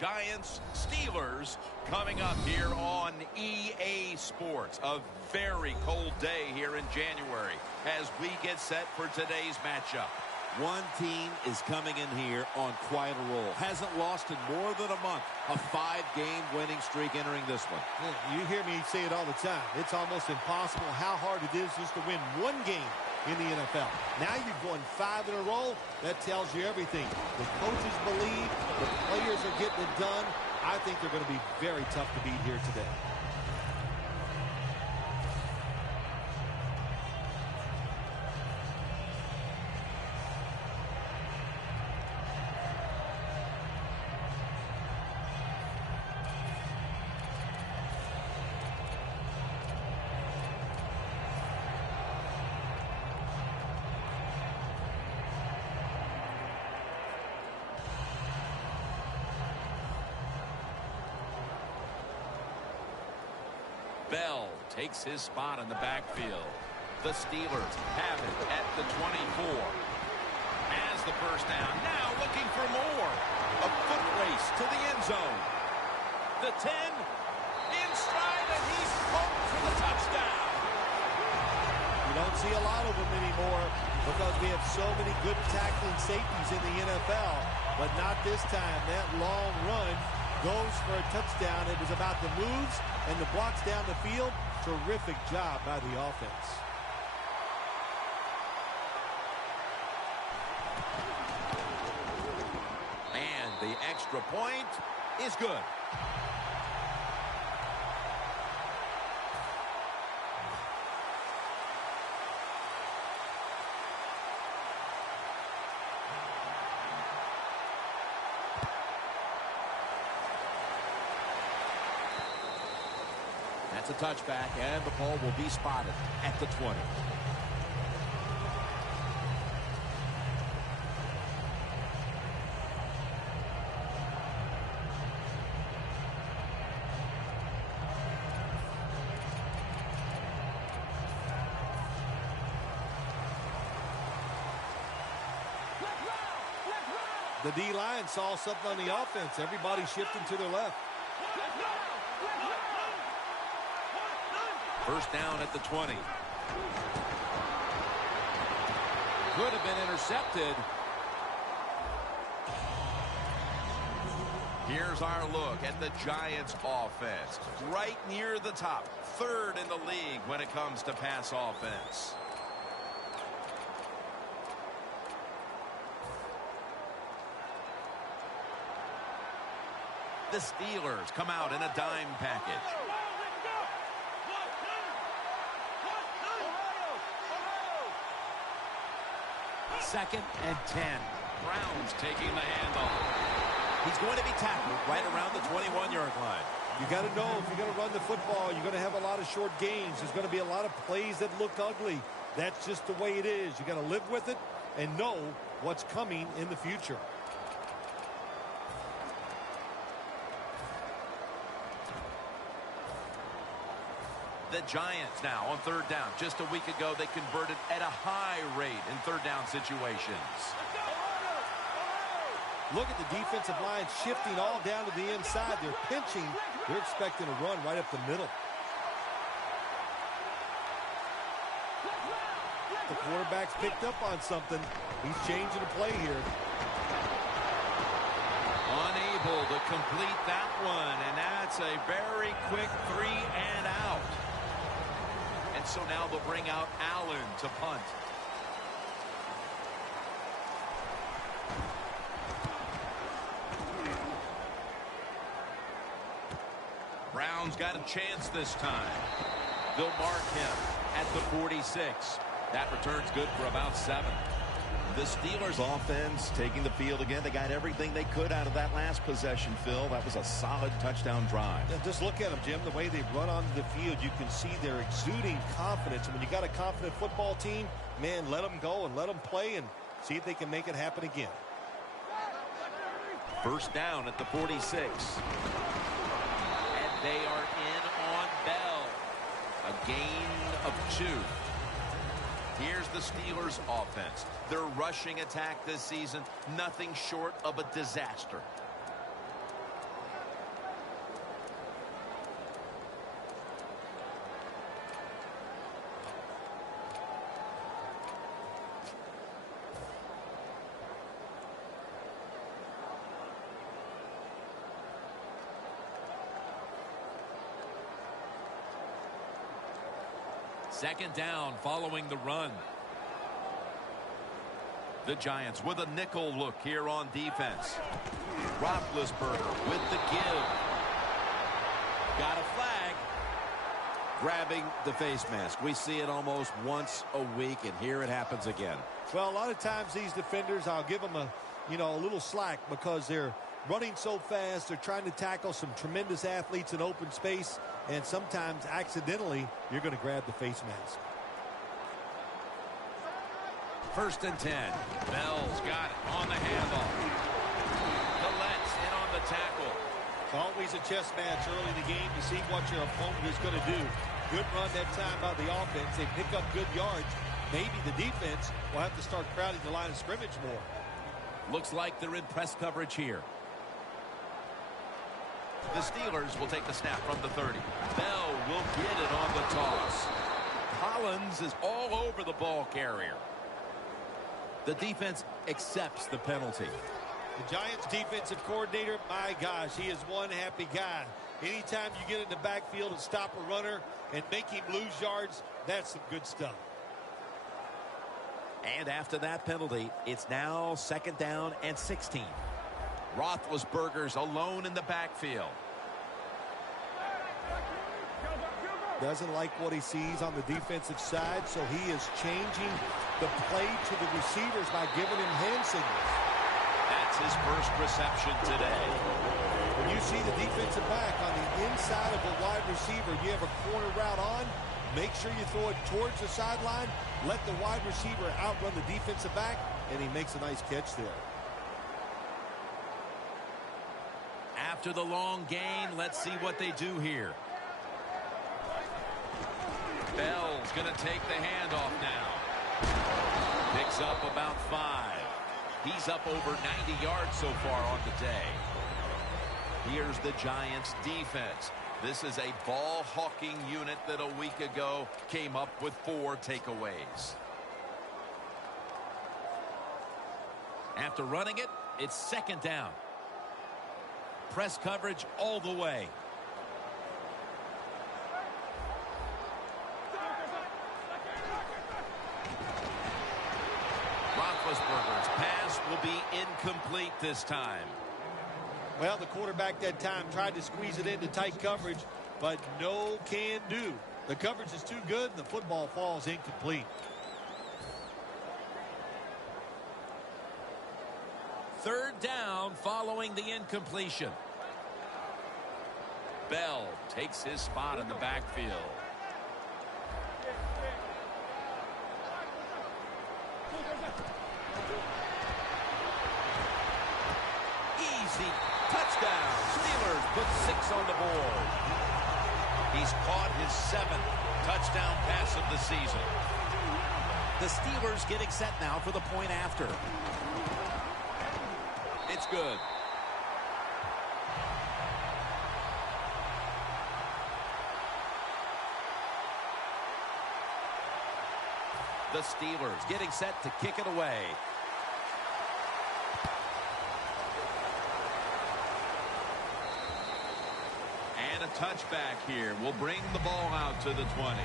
Giants-Steelers coming up here on EA Sports. A very cold day here in January as we get set for today's matchup. One team is coming in here on quite a roll. Hasn't lost in more than a month. A 5-game winning streak entering this one. You hear me say it all the time. It's almost impossible how hard it is just to win one game in the NFL. Now you've won 5 in a row. That tells you everything. The coaches believe. The players are getting it done. I think they're going to be very tough to beat here today. Bell takes his spot in the backfield. The Steelers have it at the 24. Has the first down. Now looking for more. A foot race to the end zone. The 10 in stride, and he's home for the touchdown. You don't see a lot of them anymore because we have so many good tackling safeties in the NFL, but not this time. That long run goes for a touchdown. It was about the moves and the blocks down the field. Terrific job by the offense. And the extra point is good. That's a touchback, and the ball will be spotted at the 20. The D-line saw something on the offense. Everybody shifting to their left. First down at the 20. Could have been intercepted. Here's our look at the Giants offense. Right near the top. 3rd in the league when it comes to pass offense. The Steelers come out in a dime package. Second and 10. Browns taking the handoff. He's going to be tackled right around the 21-yard line. You got to know if you're going to run the football, you're going to have a lot of short gains. There's going to be a lot of plays that look ugly. That's just the way it is. You got to live with it and know what's coming in the future. The Giants now on 3rd down. Just a week ago, they converted at a high rate in 3rd down situations. Look at the defensive line shifting all down to the inside. They're pinching. They're expecting a run right up the middle. The quarterback's picked up on something. He's changing the play here. Unable to complete that one, and that's a very quick 3 and out. And so now they'll bring out Allen to punt. Browns got a chance this time. They'll mark him at the 46. That return's good for about 7. The Steelers offense taking the field again. They got everything they could out of that last possession, Phil. That was a solid touchdown drive. Yeah, just look at them, Jim. The way they run onto the field, you can see they're exuding confidence. And when you got a confident football team, man, let them go and let them play and see if they can make it happen again. First down at the 46. And they are in on Bell. A gain of 2. Here's the Steelers offense. Their rushing attack this season, nothing short of a disaster. Second down following the run. The Giants with a nickel look here on defense. Roethlisberger with the give. Got a flag. Grabbing the face mask. We see it almost once a week, and here it happens again. Well, a lot of times these defenders, I'll give them a little slack because they're running so fast. They're trying to tackle some tremendous athletes in open space, and sometimes accidentally you're going to grab the face mask. First and 10. Bell's got it on the handoff. Gillette's in on the tackle. It's always a chess match early in the game to see what your opponent is going to do. Good run that time by the offense. They pick up good yards. Maybe the defense will have to start crowding the line of scrimmage more. Looks like they're in press coverage here. The Steelers will take the snap from the 30. Bell will get it on the toss. Collins is all over the ball carrier. The defense accepts the penalty. The Giants defensive coordinator, my gosh, he is one happy guy. Anytime you get in the backfield and stop a runner and make him lose yards, that's some good stuff. And after that penalty, it's now second down and 16. Roethlisberger's alone in the backfield. Doesn't like what he sees on the defensive side, so he is changing the play to the receivers by giving him hand signals. That's his first reception today. When you see the defensive back on the inside of a wide receiver, you have a corner route on, make sure you throw it towards the sideline, let the wide receiver outrun the defensive back, and he makes a nice catch there. After the long gain, let's see what they do here. Bell's going to take the handoff now. Picks up about 5. He's up over 90 yards so far on the day. Here's the Giants defense. This is a ball hawking unit that a week ago came up with 4 takeaways. After running it, it's second down. Press coverage all the way. Roethlisberger's pass will be incomplete this time. Well, the quarterback that time tried to squeeze it into tight coverage, but no can do. The coverage is too good, and the football falls incomplete. Third down following the incompletion. Bell takes his spot in the backfield. Easy touchdown. Steelers put 6 on the board. He's caught his 7th touchdown pass of the season. The Steelers getting set now for the point after. It's good. The Steelers getting set to kick it away. And a touchback here will bring the ball out to the 20.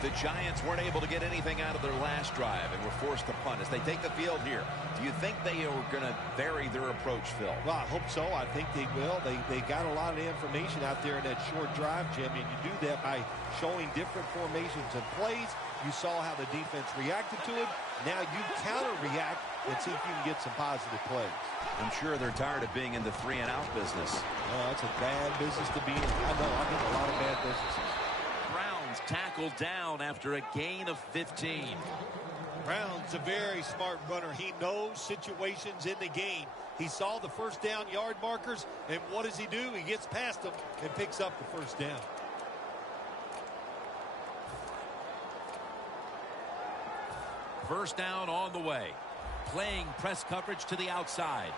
The Giants weren't able to get anything out of their last drive and were forced to punt. As they take the field here, do you think they are going to vary their approach, Phil? Well, I hope so. I think they will. They got a lot of information out there in that short drive, Jim, and you do that by showing different formations and plays. You saw how the defense reacted to it. Now you counter-react and see if you can get some positive plays. I'm sure they're tired of being in the 3-and-out business. Well, that's a bad business to be in. I know. I've been in a lot of bad businesses. Browns tackled down after a gain of 15. Brown's a very smart runner. He knows situations in the game. He saw the first down yard markers, and what does he do? He gets past them and picks up the first down. First down on the way. Playing press coverage to the outside.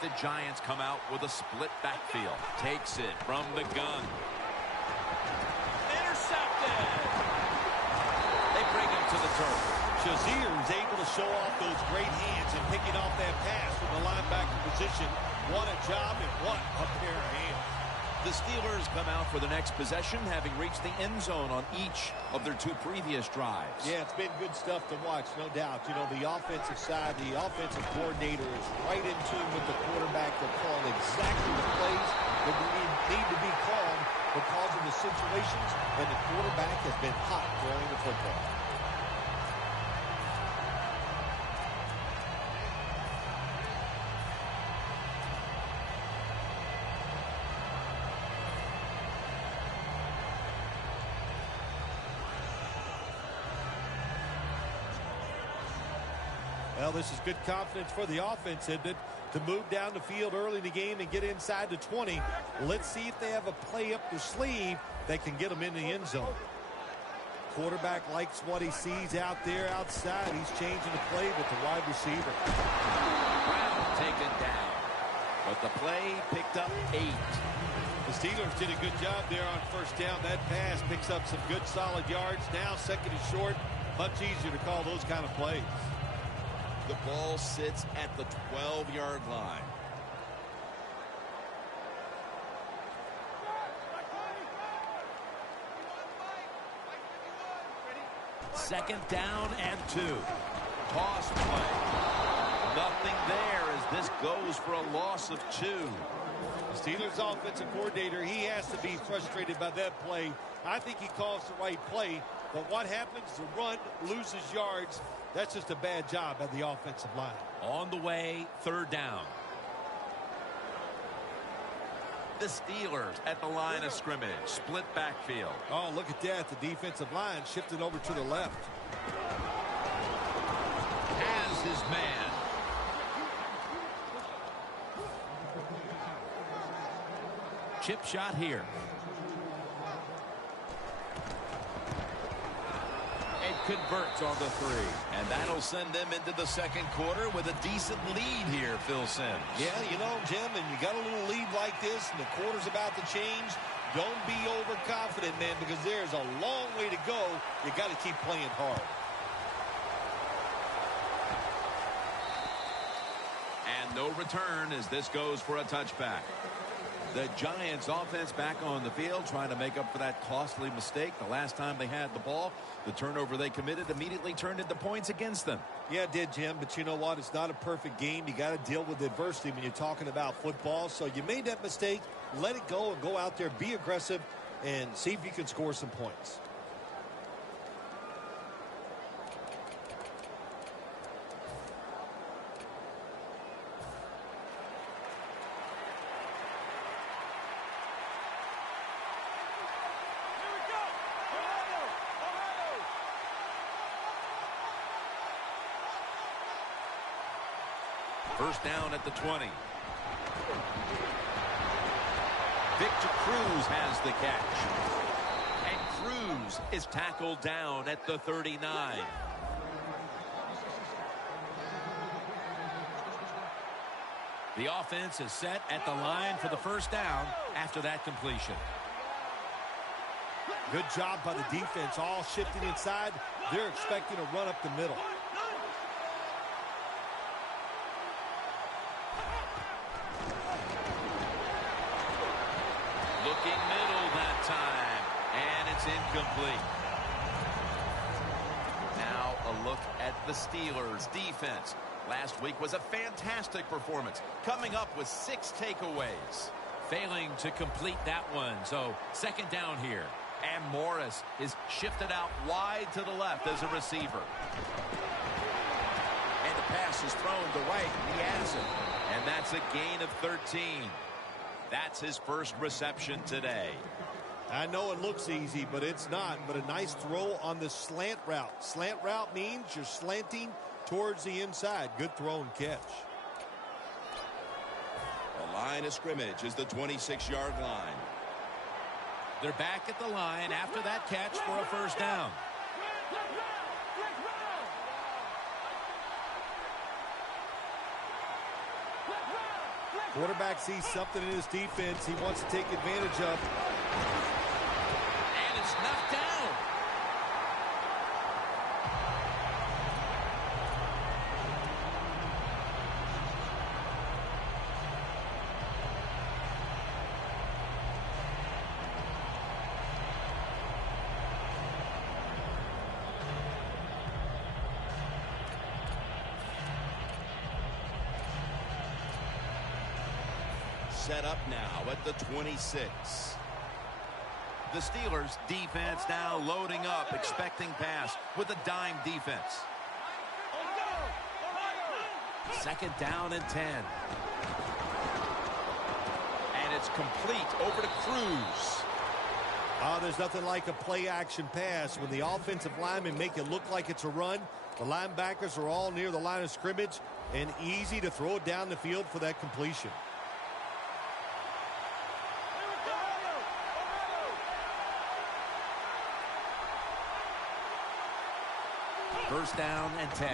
The Giants come out with a split backfield. Takes it from the gun. Intercepted! They bring him to the turf. Shazier is able to show off those great hands and picking off that pass from the linebacker position. What a job and what a pair of hands. The Steelers come out for the next possession, having reached the end zone on each of their 2 previous drives. Yeah, it's been good stuff to watch, no doubt. You know, the offensive side, the offensive coordinator is right in tune with the quarterback. They're calling exactly the plays that need to be called because of the situations, and the quarterback has been hot throwing the football. Well, this is good confidence for the offense, isn't it? To move down the field early in the game and get inside the 20. Let's see if they have a play up their sleeve that can get them in the end zone. Quarterback likes what he sees out there outside. He's changing the play with the wide receiver. Brown taken down. But the play picked up 8. The Steelers did a good job there on first down. That pass picks up some good solid yards. Now second and short. Much easier to call those kind of plays. The ball sits at the 12-yard line. Second down and 2. Toss play. Nothing there as this goes for a loss of 2. The Steelers offensive coordinator, he has to be frustrated by that play. I think he calls the right play, but what happens? The run loses yards. That's just a bad job by the offensive line. On the way, third down. The Steelers at the line of scrimmage. Split backfield. Oh, look at that. The defensive line shifted over to the left. Has his man. Chip shot here. Converts on the 3. And that'll send them into the second quarter with a decent lead here, Phil Simms. Yeah, you know, Jim, and you got a little lead like this, and the quarter's about to change. Don't be overconfident, man, because there's a long way to go. You got to keep playing hard. And no return as this goes for a touchback. The Giants offense back on the field trying to make up for that costly mistake. The last time they had the ball, the turnover they committed immediately turned into points against them. Yeah, it did, Jim, but you know what? It's not a perfect game. You got to deal with adversity when you're talking about football. So you made that mistake. Let it go and go out there, be aggressive, and see if you can score some points. First down at the 20. Victor Cruz has the catch. And Cruz is tackled down at the 39. The offense is set at the line for the first down after that completion. Good job by the defense, all shifting inside. They're expecting a run up the middle. Looking middle that time, and it's incomplete. Now a look at the Steelers defense. Last week was a fantastic performance, coming up with 6 takeaways. Failing to complete that one, so second down here. And Morris is shifted out wide to the left as a receiver. And the pass is thrown to right, and he has it. And that's a gain of 13. That's his first reception today. I know it looks easy, but it's not. But a nice throw on the slant route. Slant route means you're slanting towards the inside. Good throw and catch. The line of scrimmage is the 26-yard line. They're back at the line after that catch for a first down. Quarterback sees something in his defense he wants to take advantage of. And it's knocked down. set up now at the 26. The Steelers defense now loading up, expecting pass with a dime defense. Second down and 10. And it's complete over to Cruz. Oh, there's nothing like a play-action pass. When the offensive linemen make it look like it's a run, the linebackers are all near the line of scrimmage and easy to throw it down the field for that completion. First down and 10.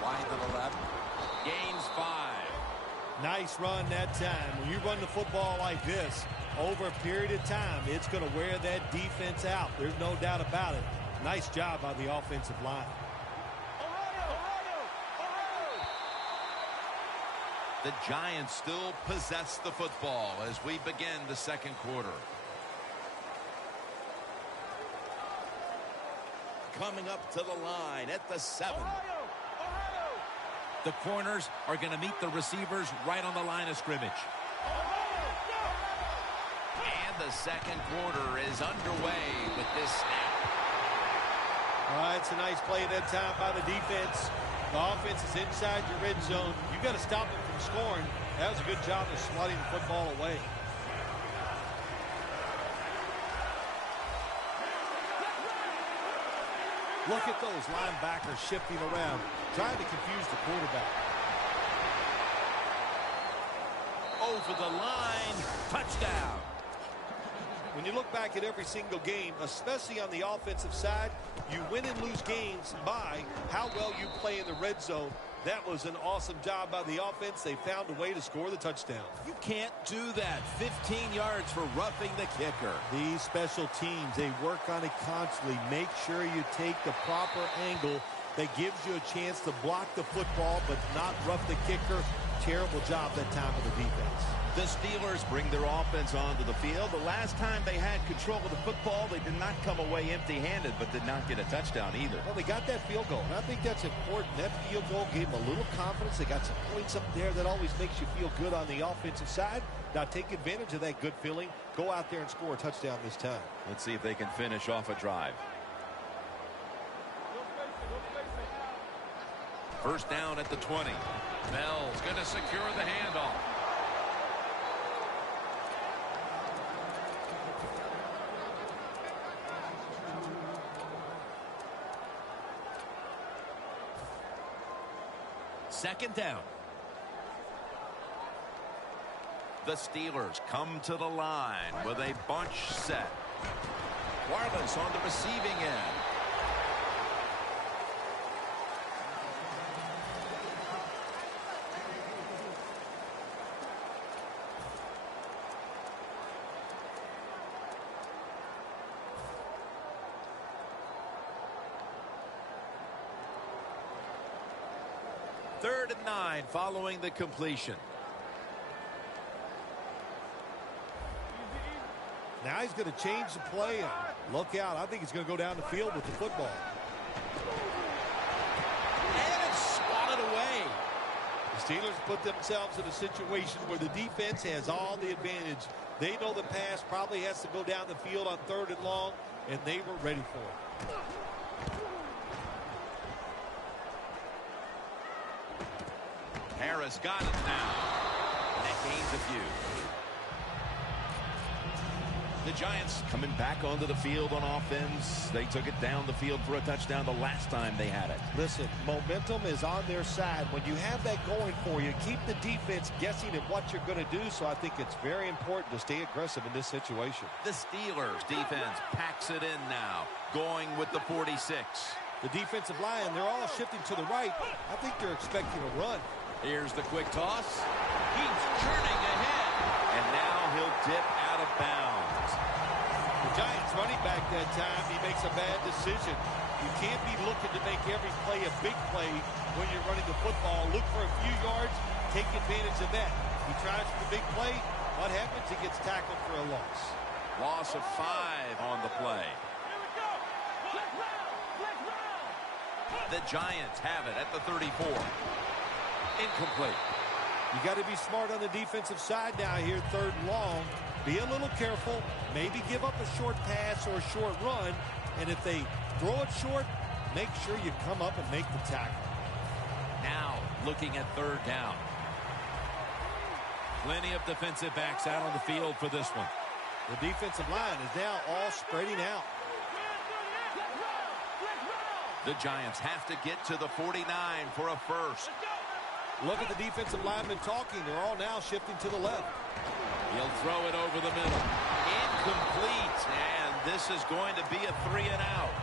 Wide to the left. Gains 5. Nice run that time. When you run the football like this, over a period of time, it's going to wear that defense out. There's no doubt about it. Nice job by the offensive line. The Giants still possess the football as we begin the second quarter. Coming up to the line at the 7. The corners are going to meet the receivers right on the line of scrimmage. And the second quarter is underway with this snap. All right, it's a nice play that time by the defense. The offense is inside your red zone. You've got to stop them from scoring. That was a good job of swatting the football away. Look at those linebackers shifting around, trying to confuse the quarterback. Over the line, touchdown. When you look back at every single game, especially on the offensive side, you win and lose games by how well you play in the red zone. That was an awesome job by the offense. They found a way to score the touchdown. You can't do that. 15 yards for roughing the kicker. These special teams, they work on it constantly. Make sure you take the proper angle that gives you a chance to block the football but not rough the kicker. Terrible job that time of the defense. The Steelers bring their offense onto the field. The last time they had control of the football, they did not come away empty-handed, but did not get a touchdown either. Well, they got that field goal, and I think that's important. That field goal gave them a little confidence. They got some points up there that always makes you feel good on the offensive side. Now take advantage of that good feeling. Go out there and score a touchdown this time. Let's see if they can finish off a drive. First down at the 20. Bell's going to secure the handoff. Second down. The Steelers come to the line with a bunch set. Wireless on the receiving end. Third and 9 following the completion. Now he's going to change the play. Look out. I think he's going to go down the field with the football. And it's swatted away. The Steelers put themselves in a situation where the defense has all the advantage. They know the pass probably has to go down the field on 3rd and long, and they were ready for it. Harris got it now. And that gains a few. The Giants coming back onto the field on offense. They took it down the field for a touchdown the last time they had it. Listen, momentum is on their side. When you have that going for you, keep the defense guessing at what you're going to do. So I think it's very important to stay aggressive in this situation. The Steelers defense packs it in now, going with the 46. The defensive line, they're all shifting to the right. I think they're expecting a run. Here's the quick toss. He's turning ahead. And now he'll dip out of bounds. The Giants running back that time, he makes a bad decision. You can't be looking to make every play a big play when you're running the football. Look for a few yards, take advantage of that. He tries for the big play. What happens? He gets tackled for a loss. Loss of 5 on the play. The Giants have it at the 34. Incomplete. You got to be smart on the defensive side now here, 3rd and long. Be a little careful. Maybe give up a short pass or a short run. And if they throw it short, make sure you come up and make the tackle. Now looking at 3rd down. Plenty of defensive backs out on the field for this one. The defensive line is now all spreading out. The Giants have to get to the 49 for a first. Look at the defensive linemen talking. They're all now shifting to the left. He'll throw it over the middle. Incomplete. And this is going to be a 3 and out.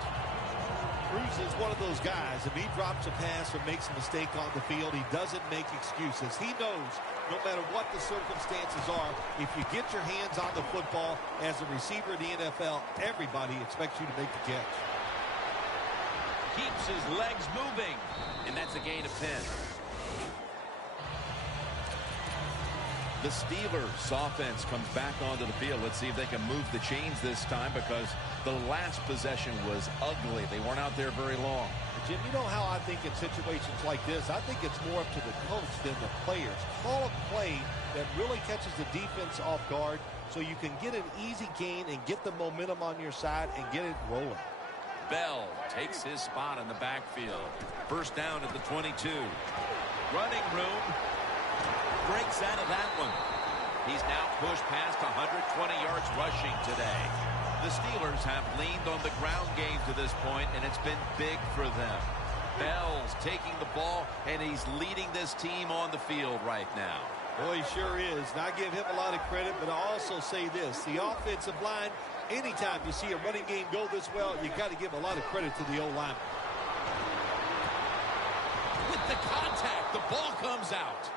Cruz is one of those guys. If he drops a pass or makes a mistake on the field, he doesn't make excuses. He knows no matter what the circumstances are, if you get your hands on the football as a receiver in the NFL, everybody expects you to make the catch. Keeps his legs moving. And that's a gain of 10. The Steelers offense comes back onto the field. Let's see if they can move the chains this time, because the last possession was ugly. They weren't out there very long. Jim, you know how I think in situations like this, I think it's more up to the coach than the players. Call a play that really catches the defense off guard so you can get an easy gain and get the momentum on your side and get it rolling. Bell takes his spot in the backfield. First down at the 22. Running room. Breaks out of that one. He's now pushed past 120 yards rushing today. The Steelers have leaned on the ground game to this point, and it's been big for them. Bell's taking the ball, and he's leading this team on the field right now. Boy, he sure is. And I give him a lot of credit, but I also say this. The offensive line, anytime you see a running game go this well, you got to give a lot of credit to the O-line. With the contact, the ball comes out.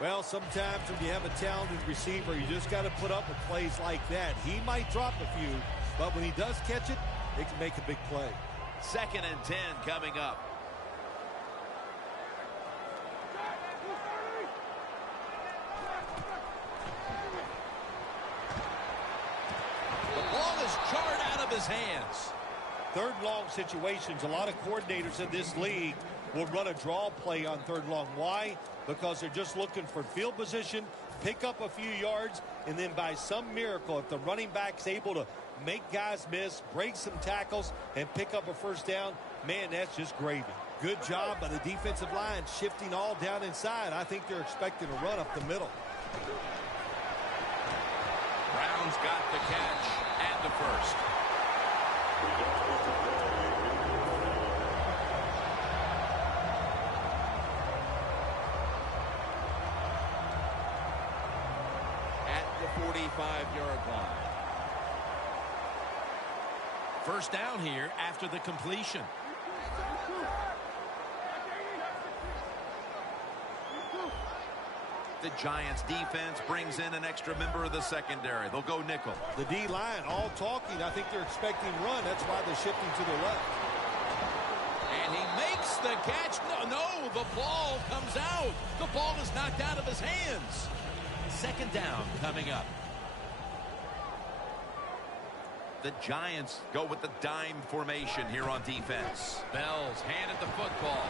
Well, sometimes when you have a talented receiver, you just got to put up with plays like that. He might drop a few, but when he does catch it, it can make a big play. 2nd and 10 coming up. The ball is jarred out of his hands. 3rd and long situations, a lot of coordinators in this league will run a draw play on 3rd and long. Why? Because they're just looking for field position, pick up a few yards, and then by some miracle, if the running back's able to make guys miss, break some tackles, and pick up a first down, man, that's just gravy. Good job by the defensive line, shifting all down inside. I think they're expecting a run up the middle. Brown's got the catch and the first. At the 45-yard line. First down here after the completion. The Giants defense brings in an extra member of the secondary. They'll go nickel. The D-line all talking. I think they're expecting run. That's why they're shifting to the left. And he makes the catch. No, the ball comes out. The ball is knocked out of his hands. 2nd down coming up. The Giants go with the dime formation here on defense. Bell's handed the football.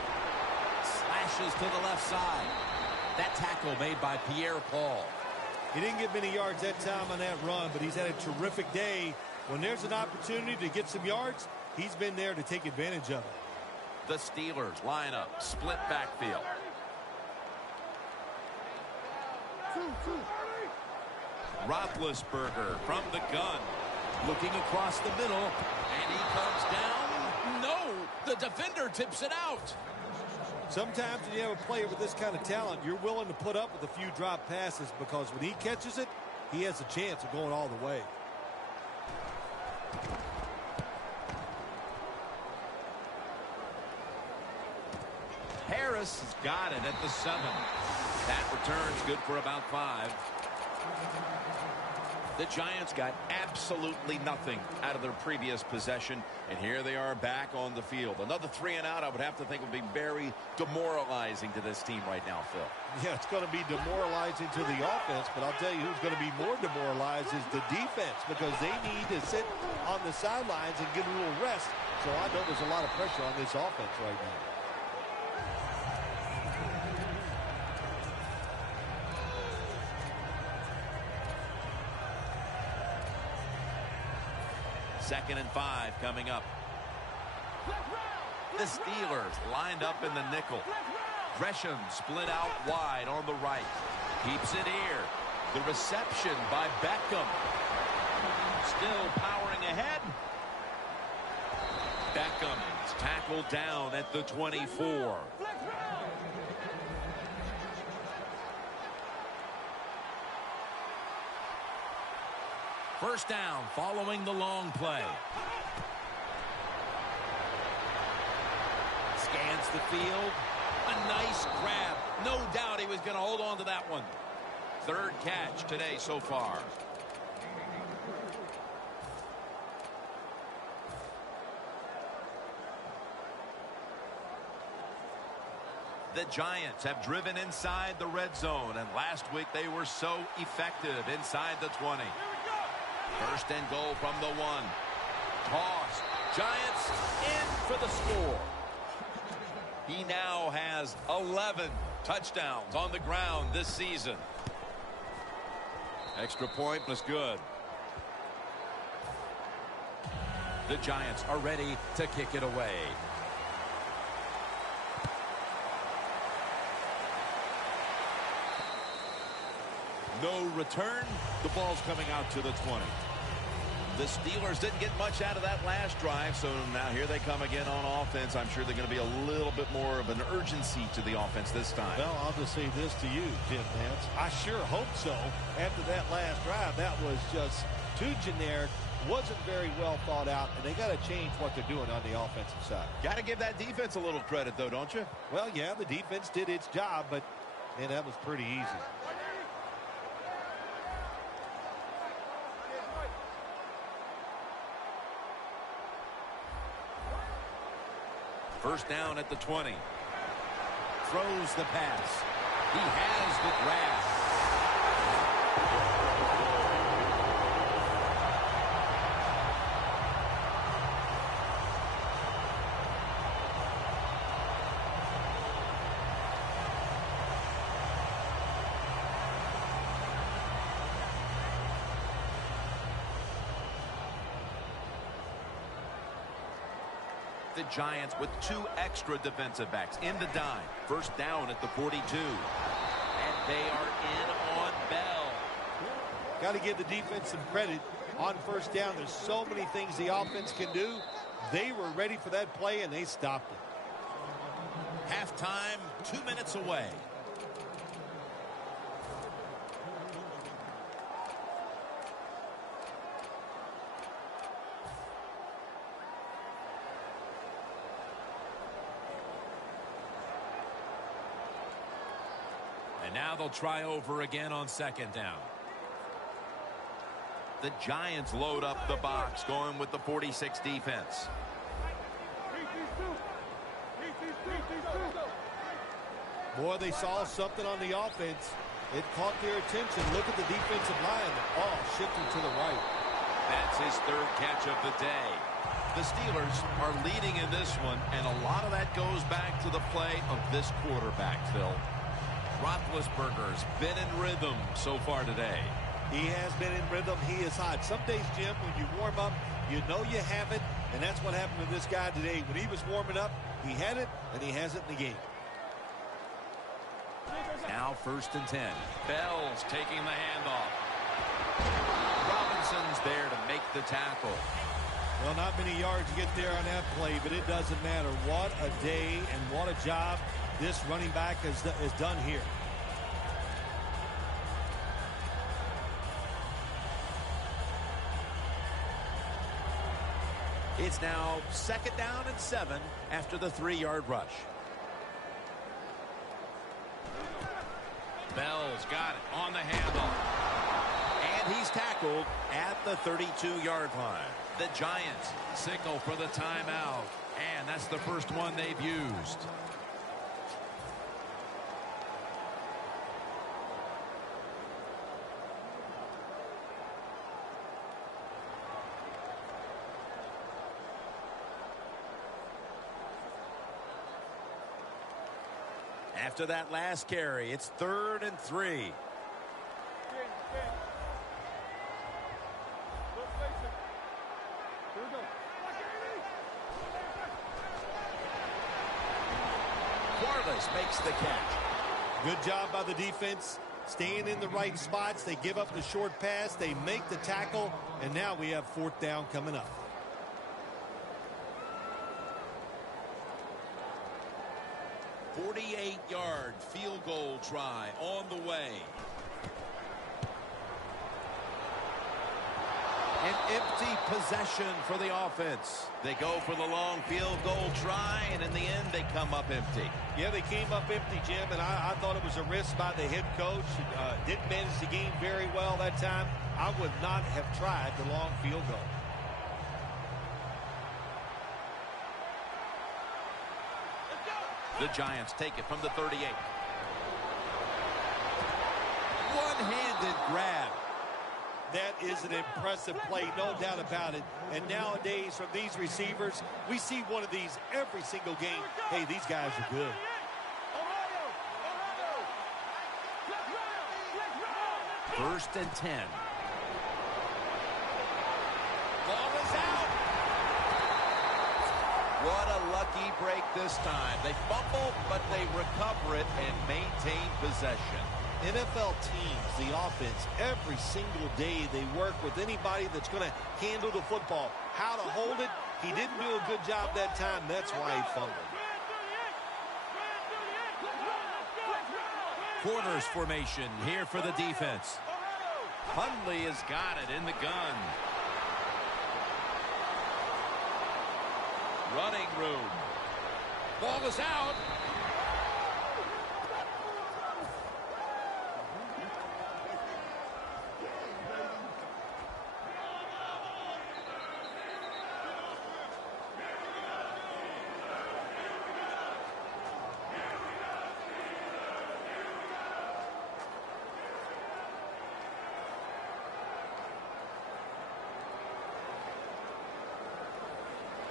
Slashes to the left side. That tackle made by Pierre-Paul. He didn't get many yards that time on that run, but he's had a terrific day. When there's an opportunity to get some yards, he's been there to take advantage of it. The Steelers line up, split backfield. Roethlisberger from the gun. Looking across the middle, and he comes down. No, the defender tips it out. Sometimes when you have a player with this kind of talent, you're willing to put up with a few drop passes, because when he catches it, he has a chance of going all the way. Harris has got it at the 7. That return's good for about 5. The Giants got absolutely nothing out of their previous possession, and here they are back on the field. Another 3 and out, I would have to think, would be very demoralizing to this team right now, Phil. Yeah, it's going to be demoralizing to the offense, but I'll tell you who's going to be more demoralized is the defense, because they need to sit on the sidelines and get a little rest. So I know there's a lot of pressure on this offense right now. 2nd and 5 coming up. The Steelers lined up in the nickel. Gresham split out wide on the right. Keeps it here. The reception by Beckham. Still powering ahead. Beckham is tackled down at the 24. First down following the long play. Scans the field. A nice grab. No doubt he was going to hold on to that one. 3rd catch today so far. The Giants have driven inside the red zone, and last week they were so effective inside the 20. 1st and goal from the 1. Toss. Giants in for the score. He now has 11 touchdowns on the ground this season. Extra point was good. The Giants are ready to kick it away. No return. The ball's coming out to the 20. The Steelers didn't get much out of that last drive, so now here they come again on offense. I'm sure they're going to be a little bit more of an urgency to the offense this time. Well, I'll just say this to you, Jim Nantz. I sure hope so. After that last drive, that was just too generic, wasn't very well thought out, and they got to change what they're doing on the offensive side. Got to give that defense a little credit, though, don't you? Well, yeah, the defense did its job, but, man, that was pretty easy. First down at the 20. Throws the pass. He has the grab. The Giants with 2 extra defensive backs in the dime. First down at the 42. And they are in on Bell. Got to give the defense some credit on first down. There's so many things the offense can do. They were ready for that play, and they stopped it. Halftime, 2 minutes away. And now they'll try over again on 2nd down. The Giants load up the box, going with the 46 defense. Boy, they saw something on the offense. It caught their attention. Look at the defensive line. The ball shifting to the right. That's his 3rd catch of the day. The Steelers are leading in this one, and a lot of that goes back to the play of this quarterback, Phil. Roethlisberger's been in rhythm so far today. He has been in rhythm. He is hot. Some days, Jim, when you warm up, you know you have it, and that's what happened to this guy today. When he was warming up, he had it, and he has it in the game. Now 1st and 10. Bell's taking the handoff. Robinson's there to make the tackle. Well, not many yards to get there on that play, but it doesn't matter. What a day and what a job this running back has done here. It's now 2nd down and 7 after the 3-yard rush. Bell's got it on the handoff. And he's tackled at the 32-yard line. The Giants signal for the timeout. And that's the first one they've used. After that last carry, it's 3rd and 3. Carlos makes the catch. Good job by the defense. Staying in the right spots. They give up the short pass. They make the tackle. And now we have 4th down coming up. "48-yard field goal try on the way." An empty possession for the offense. They go for the long field goal try, and in the end, they come up empty. Yeah, they came up empty, Jim, and I thought it was a risk by the head coach. Didn't manage the game very well that time. I would not have tried the long field goal. The Giants take it from the 38. One-handed grab. That is an impressive play, no doubt about it. And nowadays, from these receivers, we see one of these every single game. Hey, these guys are good. First and 10. Ball is out. What a lucky break this time. They fumble, but they recover it and maintain possession. NFL teams, the offense, every single day they work with anybody that's going to handle the football. How to hold it, he didn't do a good job that time. That's why he fumbled. Corners formation here for the defense. Hundley has got it in the gun. Running room. Ball is out.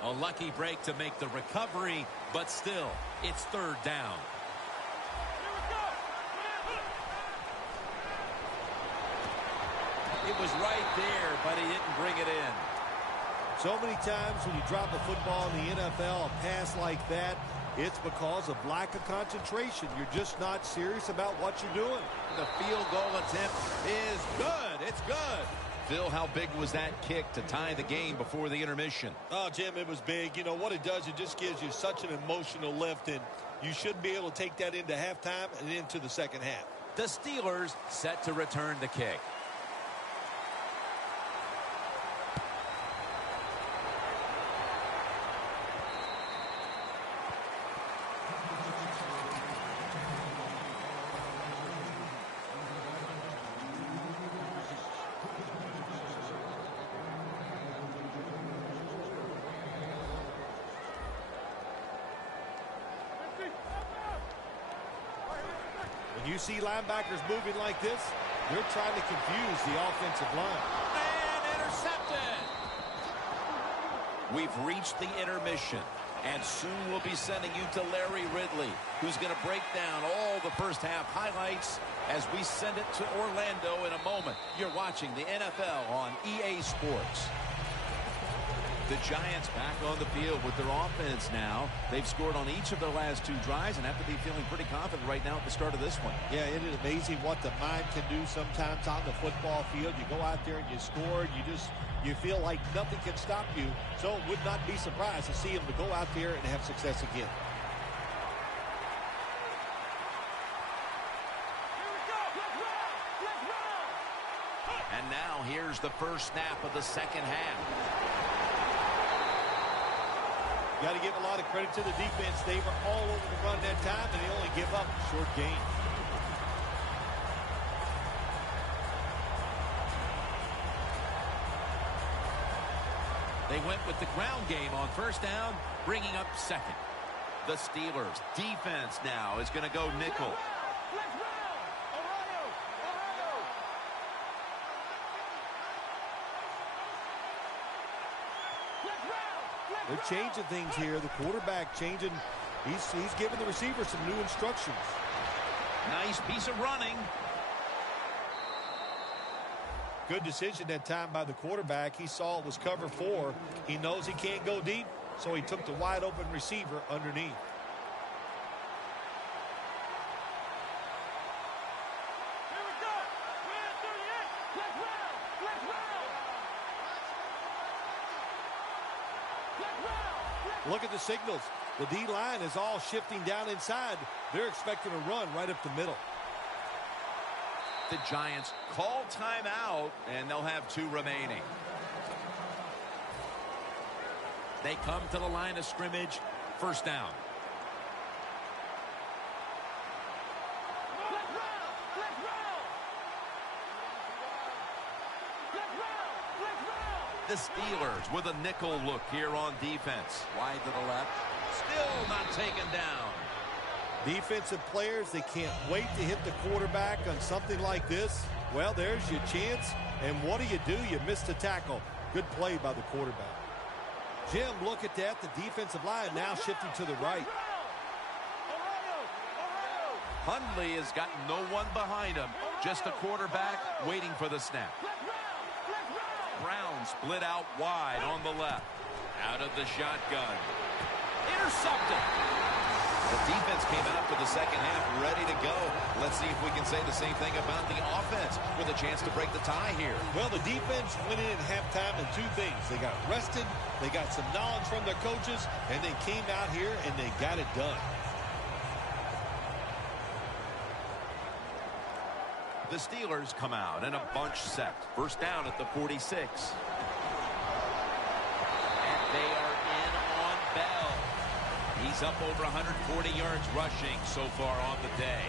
A lucky break to make the recovery, but still, it's 3rd down. It was right there, but he didn't bring it in. So many times when you drop a football in the NFL, a pass like that, it's because of lack of concentration. You're just not serious about what you're doing. The field goal attempt is good. It's good. Phil, how big was that kick to tie the game before the intermission? Oh, Jim, it was big. You know, what it does, it just gives you such an emotional lift, and you should be able to take that into halftime and into the second half. The Steelers set to return the kick. When you see linebackers moving like this, they're trying to confuse the offensive line. And intercepted. We've reached the intermission, and soon we'll be sending you to Larry Ridley, who's going to break down all the first half highlights as we send it to Orlando in a moment. You're watching the NFL on EA Sports. The Giants back on the field with their offense now. They've scored on each of their last 2 drives and have to be feeling pretty confident right now at the start of this one. Yeah, it is amazing what the mind can do sometimes on the football field. You go out there and you score, and you feel like nothing can stop you. So it would not be surprised to see them to go out there and have success again. And now here's the first snap of the second half. Got to give a lot of credit to the defense. They were all over the run that time, and they only give up a short gain. They went with the ground game on first down, bringing up second. The Steelers defense now is going to go nickel. They're changing things here. The quarterback changing. He's giving the receiver some new instructions. Nice piece of running. Good decision that time by the quarterback. He saw it was cover 4. He knows he can't go deep, so he took the wide open receiver underneath. Look at the signals. The D-line is all shifting down inside. They're expecting a run right up the middle. The Giants call timeout, and they'll have 2 remaining. They come to the line of scrimmage. First down. The Steelers with a nickel look here on defense. Wide to the left. Still not taken down. Defensive players, they can't wait to hit the quarterback on something like this. Well, there's your chance. And what do? You miss the tackle. Good play by the quarterback. Jim, look at that. The defensive line now shifting to the right. Hundley has got no one behind him. Just a quarterback waiting for the snap. Brown split out wide on the left. Out of the shotgun. Intercepted. The defense came out for the second half ready to go. Let's see if we can say the same thing about the offense with a chance to break the tie here. Well, the defense went in at halftime in 2 things. They got rested, they got some knowledge from their coaches, and they came out here and they got it done. The Steelers come out in a bunch set. First down at the 46. And they are in on Bell. He's up over 140 yards rushing so far on the day.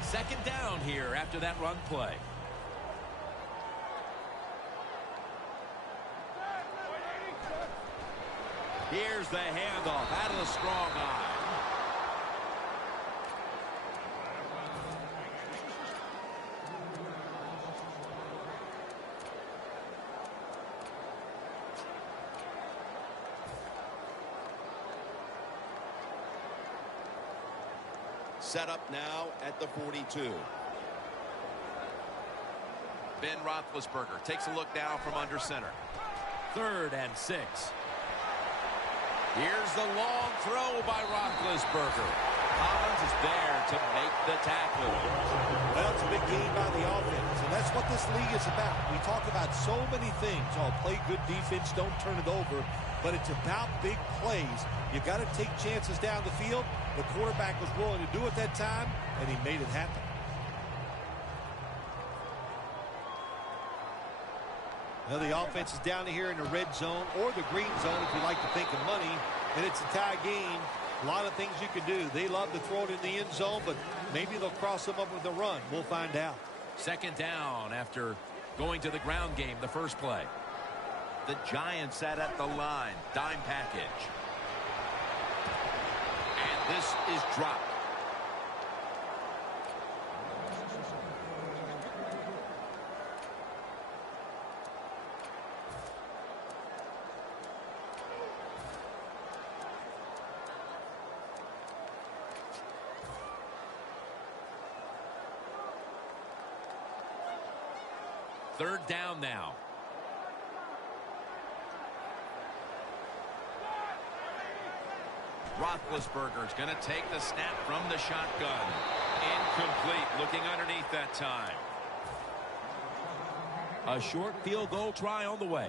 Second down here after that run play. Here's the handoff out of the strong eye. Set up now at the 42. Ben Roethlisberger takes a look down from under center. 3rd and 6. Here's the long throw by Roethlisberger. Collins is there to make the tackle. Well, it's a big game by the offense, and that's what this league is about. We talk about so many things. Oh, play good defense, don't turn it over. But it's about big plays. You got to take chances down the field. The quarterback was willing to do it that time, and he made it happen. Now the offense is down here in the red zone or the green zone if you like to think of money, and it's a tie game. A lot of things you can do. They love to throw it in the end zone, but maybe they'll cross them up with a run. We'll find out. Second down after going to the ground game the first play. The Giants sat at the line. Dime package. And this is dropped. Third down now. Roethlisberger's going to take the snap from the shotgun. Incomplete. Looking underneath that time. A short field goal try on the way.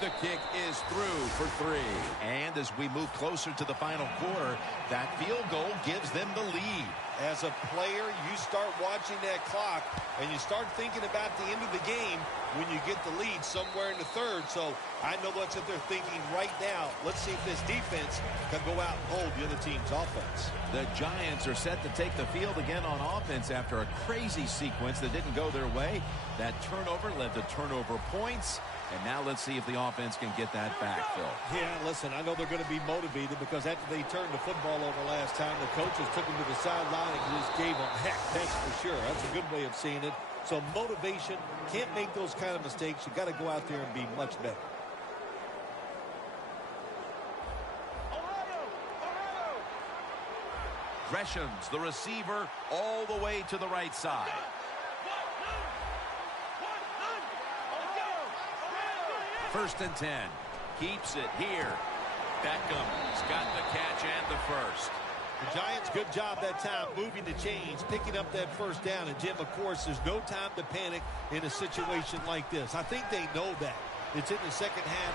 The kick is through for 3. And as we move closer to the final quarter, that field goal gives them the lead. As a player, you start watching that clock, and you start thinking about the end of the game when you get the lead somewhere in the third. So I know what's that they're thinking right now. Let's see if this defense can go out and hold the other team's offense. The Giants are set to take the field again on offense after a crazy sequence that didn't go their way. That turnover led to turnover points. And now let's see if the offense can get that back, Phil. Yeah, listen, I know they're going to be motivated because after they turned the football over last time, the coaches took them to the sideline and just gave them heck. That's for sure. That's a good way of seeing it. So motivation, can't make those kind of mistakes. You got to go out there and be much better. Gresham's the receiver all the way to the right side. First and 10. Keeps it here. Beckham's got the catch and the first. The Giants, good job that time moving the chains, picking up that first down. And, Jim, of course, there's no time to panic in a situation like this. I think they know that. It's in the second half.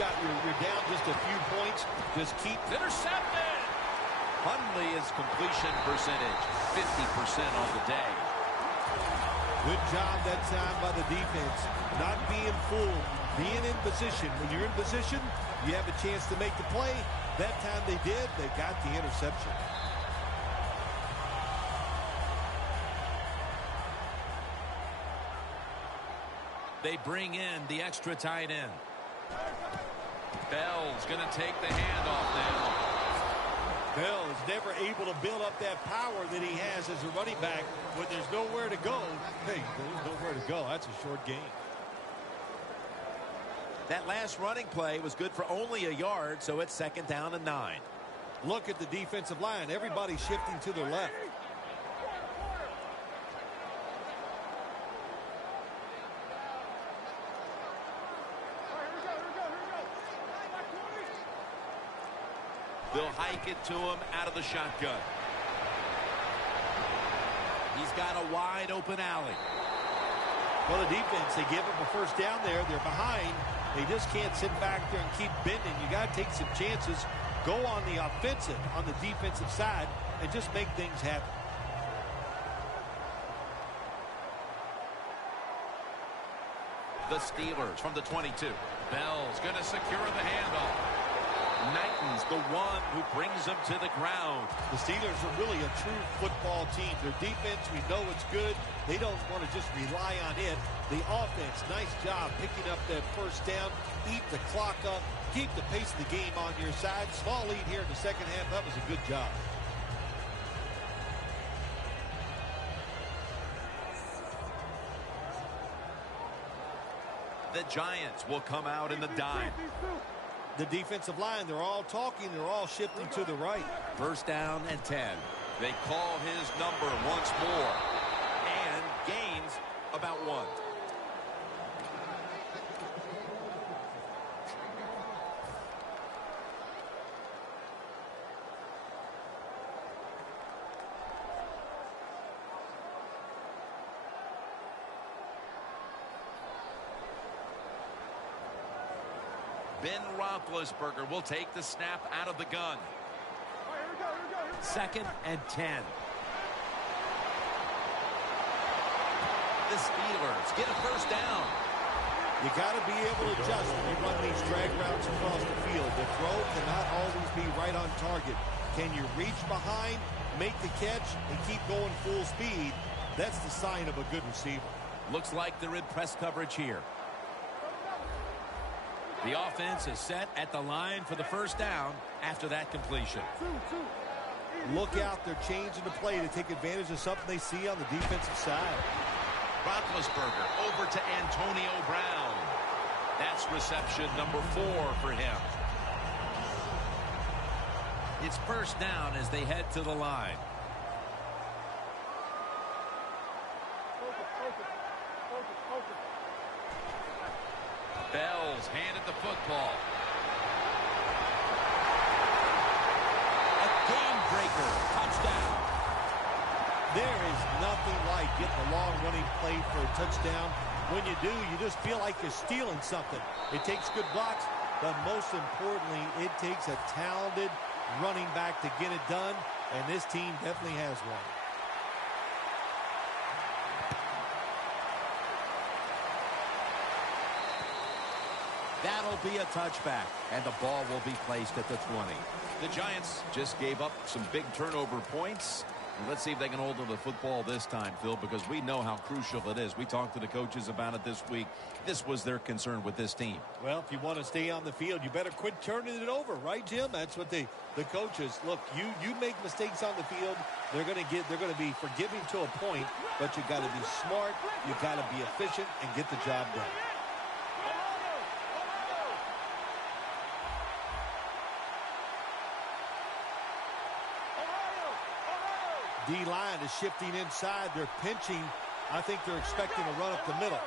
You're down just a few points. Just keep. Intercepted! Hundley's completion percentage, 50% on the day. Good job that time by the defense. Not being fooled, being in position. When you're in position, you have a chance to make the play. That time they did. They got the interception. They bring in the extra tight end. Bell's going to take the handoff now. Bell is never able to build up that power that he has as a running back when there's nowhere to go. Hey, there's nowhere to go. That's a short game. That last running play was good for only a yard, so it's 2nd down and 9. Look at the defensive line. Everybody's shifting to their left. They'll hike it to him out of the shotgun. He's got a wide open alley. Well, the defense, they give them a first down there. They're behind. They just can't sit back there and keep bending. You got to take some chances. Go on the offensive, on the defensive side, and just make things happen. The Steelers from the 22. Bell's going to secure the handoff. Knighton's the one who brings them to the ground. The Steelers are really a true football team. Their defense, we know it's good. They don't want to just rely on it. The offense, nice job picking up that first down. Eat the clock up. Keep the pace of the game on your side. Small lead here in the second half. That was a good job. The Giants will come out in the dime. The defensive line, they're all talking. They're all shifting to the right. 1st down and 10. They call his number once more. And gains about 1. Ben Roethlisberger will take the snap out of the gun. 2nd and 10. The Steelers get a first down. You got to be able to adjust when you run these drag routes across the field. The throw cannot always be right on target. Can you reach behind, make the catch, and keep going full speed? That's the sign of a good receiver. Looks like they're in press coverage here. The offense is set at the line for the first down after that completion. Look out, they're changing the play to take advantage of something they see on the defensive side. Roethlisberger over to Antonio Brown. That's reception number 4 for him. It's first down as they head to the line. Bell's handed the football. A game breaker. Touchdown. There is nothing like getting a long running play for a touchdown. When you do, you just feel like you're stealing something. It takes good blocks, but most importantly, it takes a talented running back to get it done, and this team definitely has one. That'll be a touchback, and the ball will be placed at the 20. The Giants just gave up some big turnover points. Let's see if they can hold on to the football this time, Phil, because we know how crucial it is. We talked to the coaches about it this week. This was their concern with this team. Well, if you want to stay on the field, you better quit turning it over, right, Jim? That's what the coaches look. You make mistakes on the field, they're going to be forgiving to a point, but you got to be smart, you got to be efficient, and get the job done. D-line is shifting inside. They're pinching. I think they're expecting a run up the middle.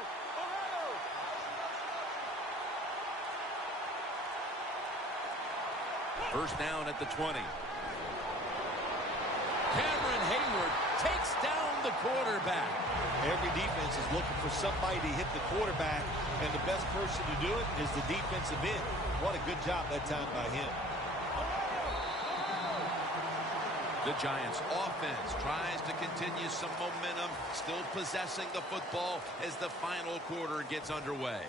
First down at the 20. Cameron Hayward takes down the quarterback. Every defense is looking for somebody to hit the quarterback, and the best person to do it is the defensive end. What a good job that time by him. The Giants offense tries to continue some momentum, still possessing the football as the final quarter gets underway.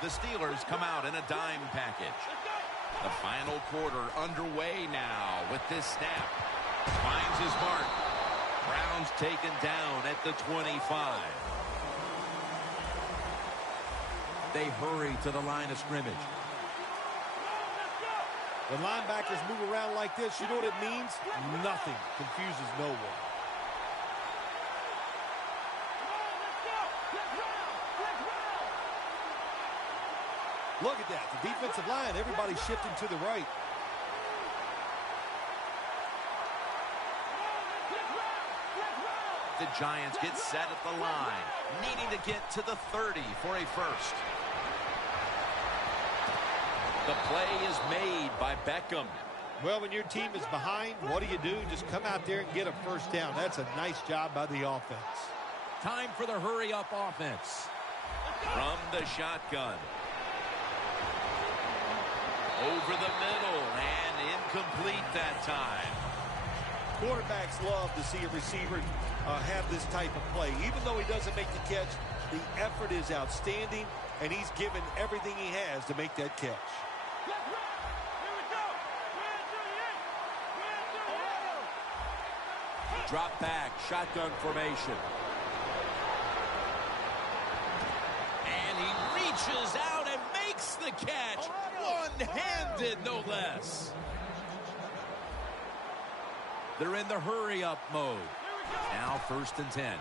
The Steelers come out in a dime package. The final quarter underway now with this snap. Finds his mark. Brown's taken down at the 25. They hurry to the line of scrimmage. When linebackers move around like this, you know what it means? Nothing. Confuses no one. Look at that. The defensive line, everybody's shifting to the right. The Giants get set at the line, needing to get to the 30 for a first. The play is made by Beckham. Well, when your team is behind, what do? Just come out there and get a first down. That's a nice job by the offense. Time for the hurry-up offense. From the shotgun. Over the middle and incomplete that time. Quarterbacks love to see a receiver have this type of play. Even though he doesn't make the catch, the effort is outstanding, and he's given everything he has to make that catch. Drop back, shotgun formation. And he reaches out and makes the catch. One-handed, no less. They're in the hurry-up mode. Now 1st and 10.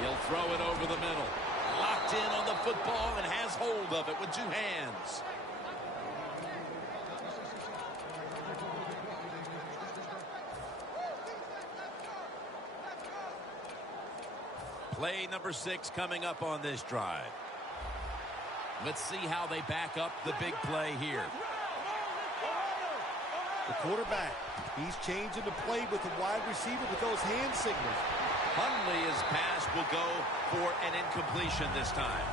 He'll throw it over the middle. Locked in on the football and has hold of it with 2 hands. Play number 6 coming up on this drive. Let's see how they back up the big play here. The quarterback, he's changing the play with the wide receiver with those hand signals. Hundley's pass will go for an incompletion this time.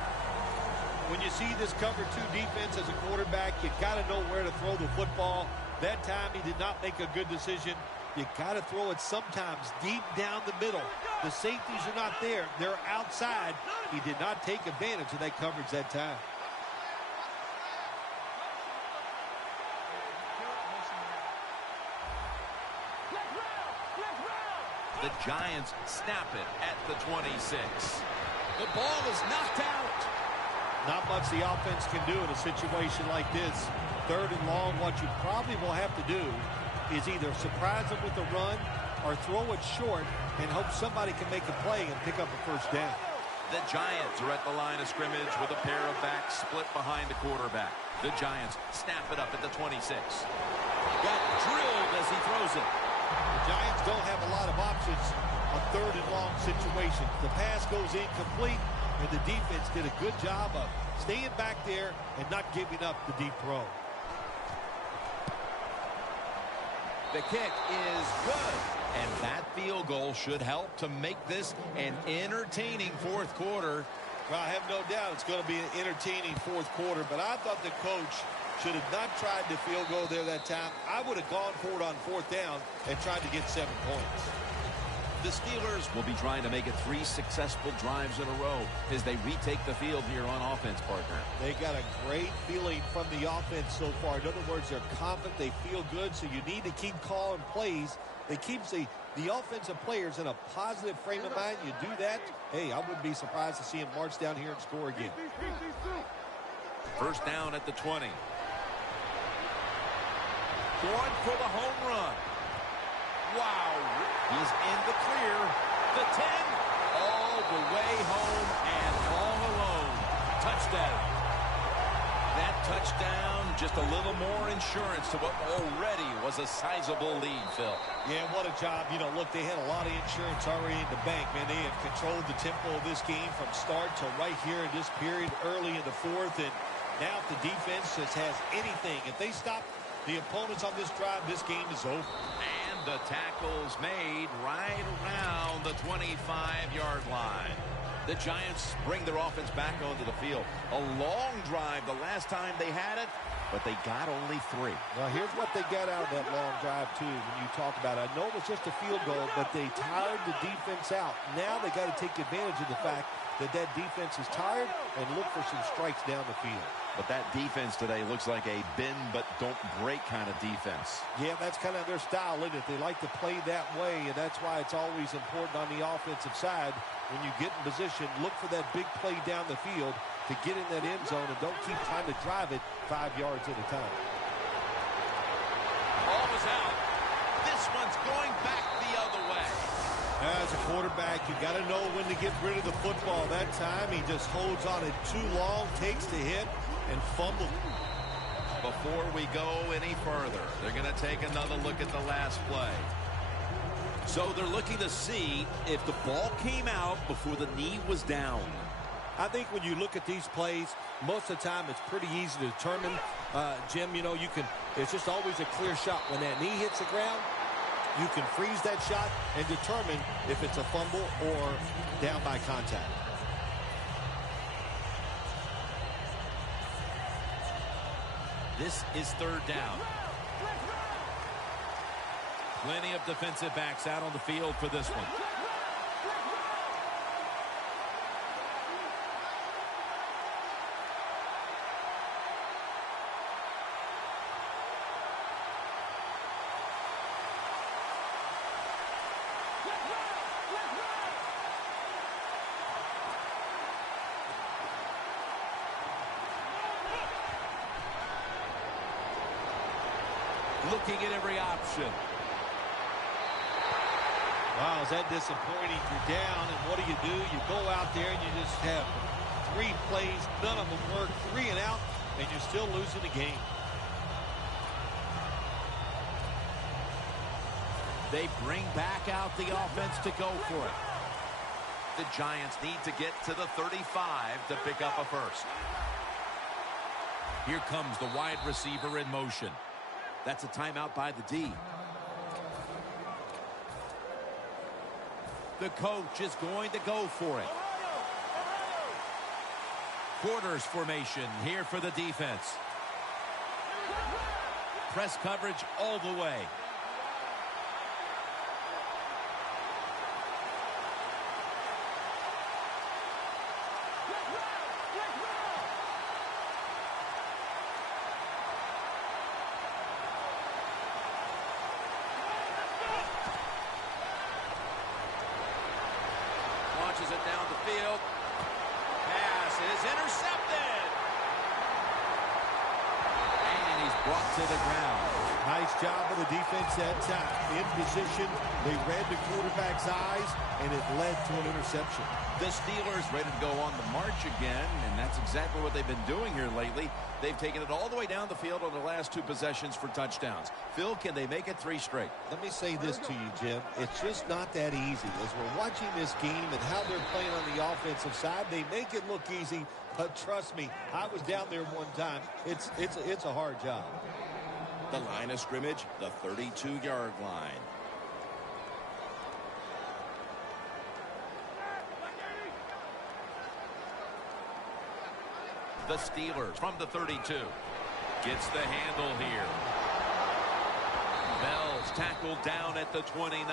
When you see this cover 2 defense as a quarterback, you got to know where to throw the football. That time he did not make a good decision. You got to throw it sometimes deep down the middle. The safeties are not there. They're outside. He did not take advantage of that coverage that time. The Giants snap it at the 26. The ball is knocked out. Not much the offense can do in a situation like this. 3rd and long, what you probably will have to do is either surprise them with a run or throw it short and hope somebody can make a play and pick up a first down. The Giants are at the line of scrimmage with a pair of backs split behind the quarterback. The Giants snap it up at the 26. Got drilled as he throws it. The Giants don't have a lot of options on 3rd and long situation. The pass goes incomplete, and the defense did a good job of staying back there and not giving up the deep throw. The kick is good. And that field goal should help to make this an entertaining 4th quarter. Well, I have no doubt it's going to be an entertaining 4th quarter, but I thought the coach should have not tried the field goal there that time. I would have gone for it on 4th down and tried to get 7 points. The Steelers will be trying to make it 3 successful drives in a row as they retake the field here on offense, partner. They got a great feeling from the offense so far. In other words, they're confident, they feel good, so you need to keep calling plays. They keep the offensive players in a positive frame of mind. You do that, hey, I wouldn't be surprised to see him march down here and score again. First down at the 20. Going for the home run. Wow, he's in the clear. The 10, all the way home and all alone. Touchdown. That touchdown, just a little more insurance to what already was a sizable lead, Phil. Yeah, what a job. You know, look, they had a lot of insurance already in the bank, man. They have controlled the tempo of this game from start to right here in this period early in the 4th. And Now if the defense just has anything, if they stop the opponents on this drive, this game is over. And the tackle's made right around the 25-yard line. The Giants bring their offense back onto the field. A long drive the last time they had it, but they got only 3. Now, here's what they got out of that long drive, too, when you talk about it. I know it was just a field goal, but they tired the defense out. Now they got to take advantage of the fact that that defense is tired and look for some strikes down the field. But that defense today looks like a bend but don't break kind of defense. Yeah, that's kind of their style, isn't it? They like to play that way, and that's why it's always important on the offensive side. When you get in position, look for that big play down the field to get in that end zone, and don't keep trying to drive it 5 yards at a time. Ball was out. This one's going back the other way. As a quarterback, you got to know when to get rid of the football. That time, he just holds on it too long, takes the hit, and fumbles. Before we go any further, they're going to take another look at the last play. So they're looking to see if the ball came out before the knee was down. I think when you look at these plays, most of the time it's pretty easy to determine. Jim, you know, it's just always a clear shot. When that knee hits the ground, you can freeze that shot and determine if it's a fumble or down by contact. This is third down. Plenty of defensive backs out on the field for this one. Looking at every option. Wow, is that disappointing? You're down, and what do? You go out there and you just have 3 plays, none of them work, 3 and out, and you're still losing the game. They bring back out the offense to go for it. The Giants need to get to the 35 to pick up a first. Here comes the wide receiver in motion. That's a timeout by the D. The coach is going to go for it. Quarters formation here for the defense. Press coverage all the way. Launches it down the field. Pass is intercepted. And he's brought to the ground. Nice job of the defense that time. In position, they read the quarterback's eyes, and it led to an interception. The Steelers ready to go on the march again, and that's exactly what they've been doing here lately. They've taken it all the way down the field on the last 2 possessions for touchdowns. Phil, can they make it 3 straight? Let me say this to you, Jim. It's just not that easy. As we're watching this game and how they're playing on the offensive side, they make it look easy, but trust me, I was down there one time. It's a hard job. The line of scrimmage, the 32-yard line. The Steelers from the 32. Gets the handle here. Bell's tackled down at the 29.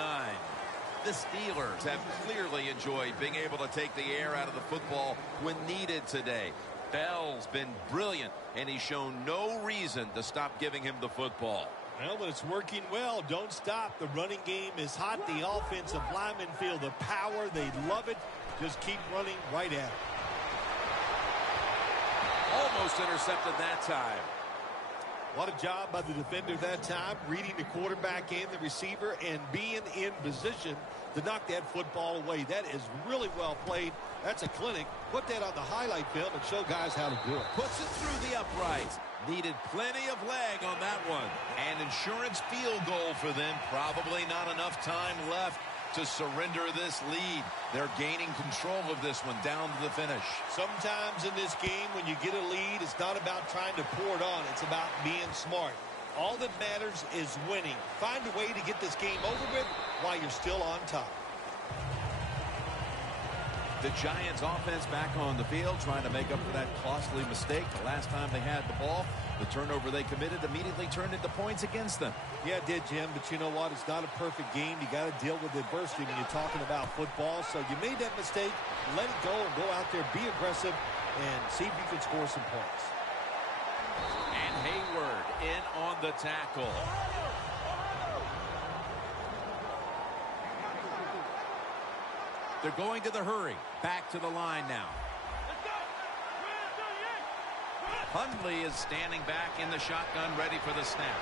The Steelers have clearly enjoyed being able to take the air out of the football when needed today. Bell's been brilliant, and he's shown no reason to stop giving him the football. Well, but it's working well. Don't stop. The running game is hot. The offensive linemen feel the power. They love it. Just keep running right at it. Almost intercepted that time. What a job by the defender that time, reading the quarterback and the receiver and being in position to knock that football away. That is really well played. That's a clinic. Put that on the highlight film and show guys how to do it. Puts it through the uprights. Needed plenty of leg on that one. An insurance field goal for them. Probably not enough time left. to surrender this lead. They're gaining control of this one down to the finish. Sometimes in this game, when you get a lead, it's not about trying to pour it on. It's about being smart. All that matters is winning. Find a way to get this game over with while you're still on top. The Giants offense back on the field trying to make up for that costly mistake. The last time they had the ball, the turnover they committed immediately turned into points against them. Yeah, it did, Jim, but you know what? It's not a perfect game. You got to deal with adversity when you're talking about football. So you made that mistake, let it go, and go out there, be aggressive, and see if you can score some points. And Hayward in on the tackle. They're going to the hurry. Back to the line now. Hundley is standing back in the shotgun, ready for the snap.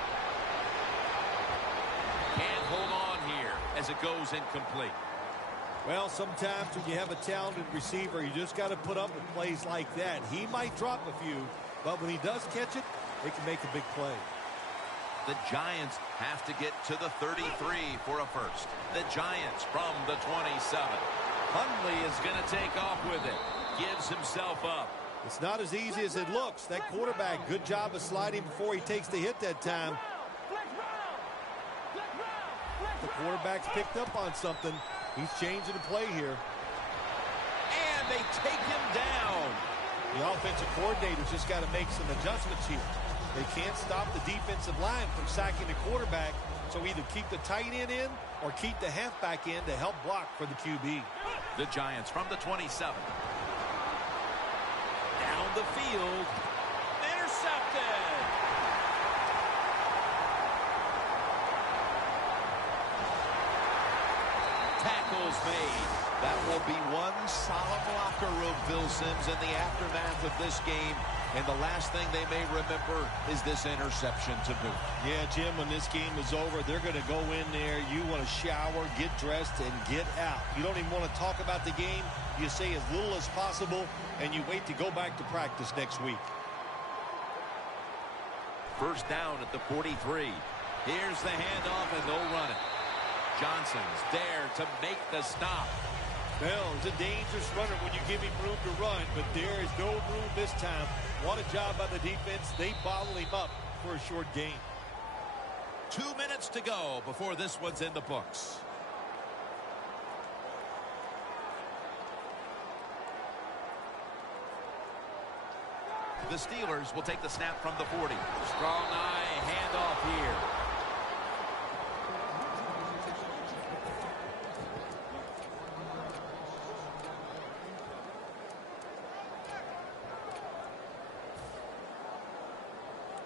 Can't hold on here as it goes incomplete. Well, sometimes when you have a talented receiver, you just got to put up with plays like that. He might drop a few, but when he does catch it, it can make a big play. The Giants have to get to the 33 for a first. The Giants from the 27. Hundley is going to take off with it. Gives himself up. It's not as easy as it looks. That quarterback, good job of sliding before he takes the hit that time. The quarterback's picked up on something. He's changing the play here. And they take him down. The offensive coordinator's just got to make some adjustments here. They can't stop the defensive line from sacking the quarterback, so either keep the tight end in or keep the halfback in to help block for the QB. The Giants from the 27. Down the field. Intercepted. Tackles made. That will be one solemn locker room, Phil Simms, in the aftermath of this game. And the last thing they may remember is this interception to boot. Yeah, Jim, when this game is over, they're going to go in there. You want to shower, get dressed, and get out. You don't even want to talk about the game. You say as little as possible, and you wait to go back to practice next week. First down at the 43. Here's the handoff, and they'll run it. Johnson's there to make the stop. Well, he's a dangerous runner when you give him room to run, but there is no room this time. What a job by the defense. They bottle him up for a short game. 2 minutes to go before this one's in the books. The Steelers will take the snap from the 40. Strong eye handoff here.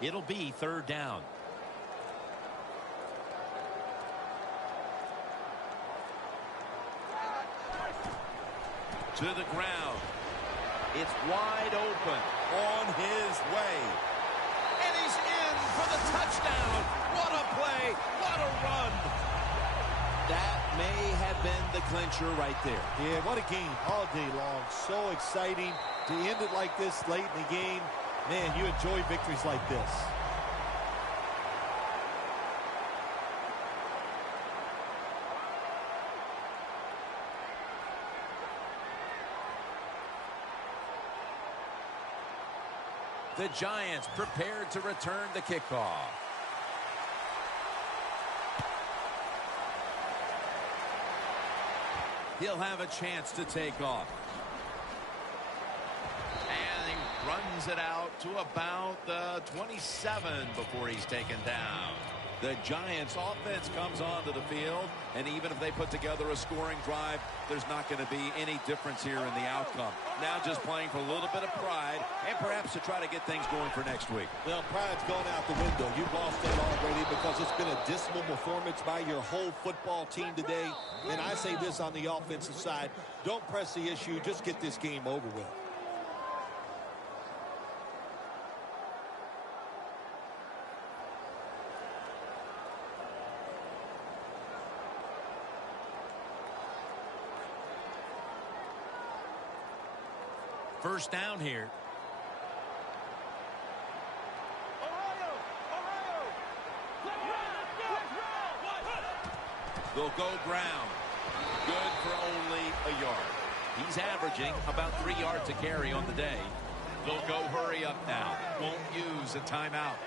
It'll be third down. To the ground. It's wide open. On his way. And he's in for the touchdown. What a play. What a run. That may have been the clincher right there. Yeah, what a game all day long. So exciting to end it like this late in the game. Man, you enjoy victories like this. The Giants prepared to return the kickoff. He'll have a chance to take off. And he runs it out to about the 27 before he's taken down. The Giants offense comes onto the field, and even if they put together a scoring drive, there's not going to be any difference here in the outcome. Now just playing for a little bit of pride and perhaps to try to get things going for next week. Well, pride's gone out the window. You've lost that already because it's been a dismal performance by your whole football team today. And I say this on the offensive side, don't press the issue, just get this game over with. First down here. They'll go ground. Good for only a yard. He's averaging about 3 yards a carry on the day. They'll go hurry up now. Won't use a timeout.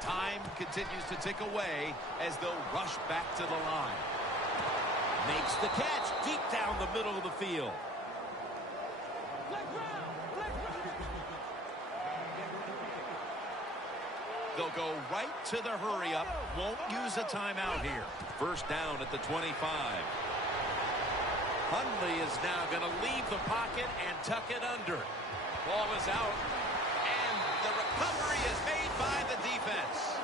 Time continues to tick away as they'll rush back to the line. Makes the catch deep down the middle of the field. They'll go right to the hurry up. Won't use a timeout here. First down at the 25. Hundley is now going to leave the pocket and tuck it under. Ball is out, and the recovery is made by the defense.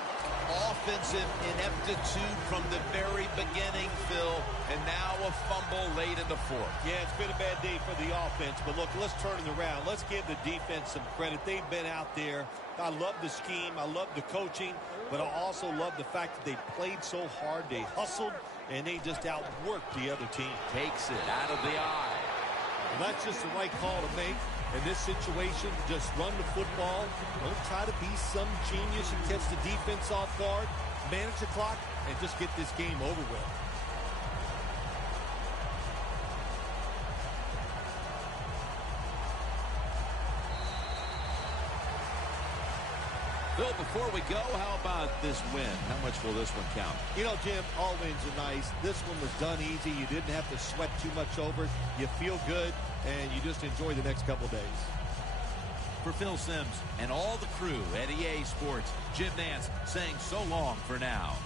Offensive ineptitude from the very beginning, Phil, and now a fumble late in the fourth. Yeah, it's been a bad day for the offense, but look, let's turn it around. Let's give the defense some credit. They've been out there. I love the scheme. I love the coaching, but I also love the fact that they played so hard. They hustled, and they just outworked the other team. Takes it out of the eye. Well, that's just the right call to make. In this situation, just run the football. Don't try to be some genius and catch the defense off guard. Manage the clock and just get this game over with. Phil, before we go, how about this win? How much will this one count? You know, Jim, all wins are nice. This one was done easy. You didn't have to sweat too much over it. You feel good, and you just enjoy the next couple days. For Phil Simms and all the crew at EA Sports, Jim Nantz saying so long for now.